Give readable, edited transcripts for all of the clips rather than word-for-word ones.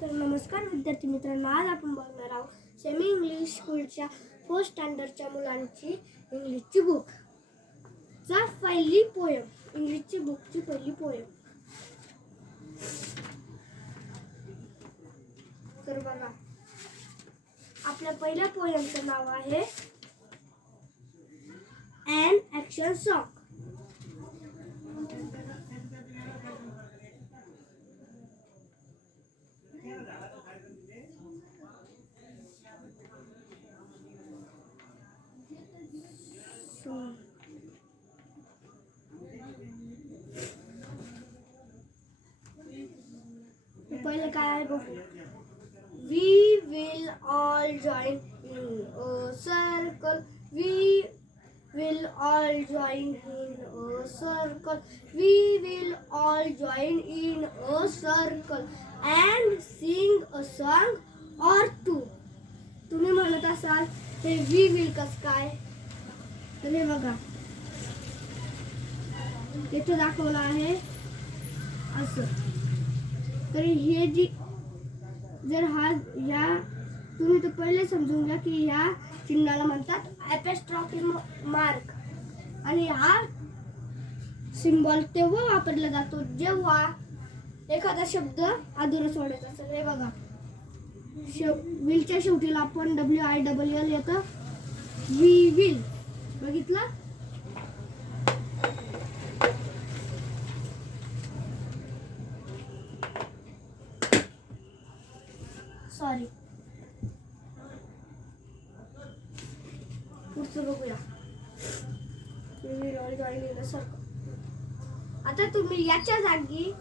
तर नमस्कार विद्यार्थी मित्रांनो, आज आपण बघणार आहोत सेमी इंग्लिश स्कूलच्या 4th स्टँडर्डच्या मुलांची इंग्लिशची बुक चा पहिली पोयम, इंग्लिशची बुकची पहिली पोयम. तर बघा, आपल्या पहिल्या पोयमचं नाव आहे एन ॲक्शन सॉन्ग. पहिले काय आहे बघू. We will all join in a circle. We will all join in a circle. We will all join in a circle and sing a song or two. तुम्ही म्हणत असाल हे वी विल कसं काय? तर हे बघा, इथे दाखवलं आहे असं. तर हे जी जर ह्या तुम्ही तर पहिले समजून घ्या की ह्या चिन्हाला म्हणतात ॲपॉस्ट्रॉफी मार्क. आणि हा सिम्बॉल तेव्हा वापरला जातो जेव्हा एखादा शब्द अधुरा सोडायचा असेल. हे बघा, विलच्या शेवटीला आपण WILL येतं, वी विल. बघितलं? सॉरी, पुढचं बघूया. आता तुम्ही याच्या जागी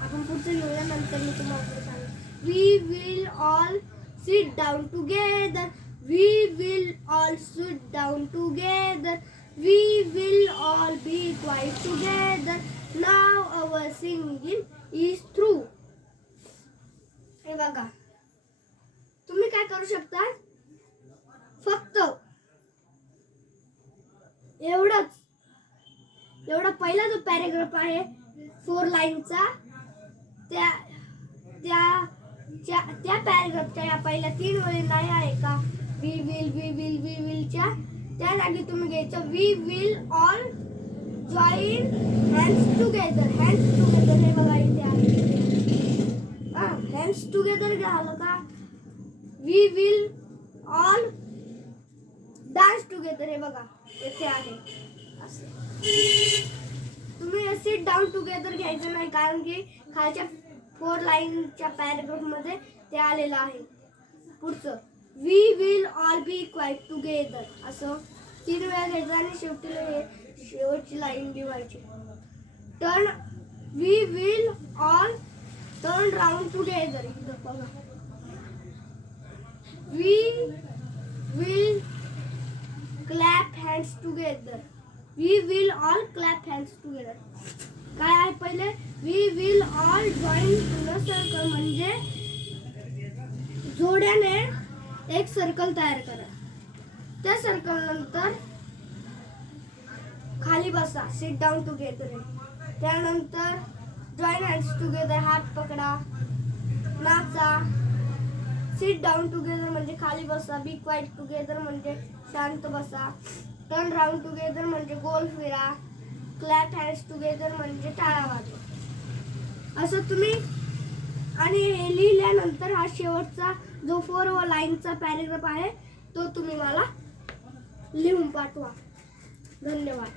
आपण पुढचं घेऊया, नंतर मी तुम्हाला सांगेन. We will all sit down together. We will all sit down together. We will all be quite together. Now our singing is through. हे बघा, तुम्ही काय करू शकता, फक्त एवढा पहिला जो पॅरेग्राफ आहे 4 लाईनचा, त्या पॅरेग्राफच्या या पहिल्या 3 ओळी नाही आहे का वी विलच्या, त्या जागी तुम्ही घ्यायचं we will all join hands together. Hands together हे बघा इथे आहे. हँड्स टुगेदर झालं का we will all dance together. हे बघा येथे आहे असं. तुम्ही सिट डाऊन टुगेदर घ्यायचं नाही, कारण की खालच्या 4 लाईनच्या पॅरेग्राफ मध्ये ते आलेलं आहे. पुढचं we will all be quite together असं 3 वेळा घ्यायचं आणि शेवटची लाईन लिहायची. We will all turn round together. बघा, we will clap hands together. We will all clap hands together. काय आहे पहिले, we will all join in a circle म्हणजे जोड्याने एक सर्कल तयार करा. त्या सर्कल नंतर खाली बसा, सिट डाऊन टुगेदर. त्यानंतर जॉईन हँड्स टुगेदर, हात पकडा, नाचा. सिट डाऊन टुगेदर म्हणजे खाली बसा. बी क्वाइट टुगेदर म्हणजे शांत बसा. टर्न राऊंड टुगेदर म्हणजे गोल फिरा. क्लॅप हँड्स टुगेदर म्हणजे टाळ्या वाजवा. असं तुम्ही, आणि हे लिहिल्यानंतर हा शेवटचा जो 4 लाईनचा पॅरेग्राफ आहे तो तुम्ही मला लिहून पाठवा. धन्यवाद.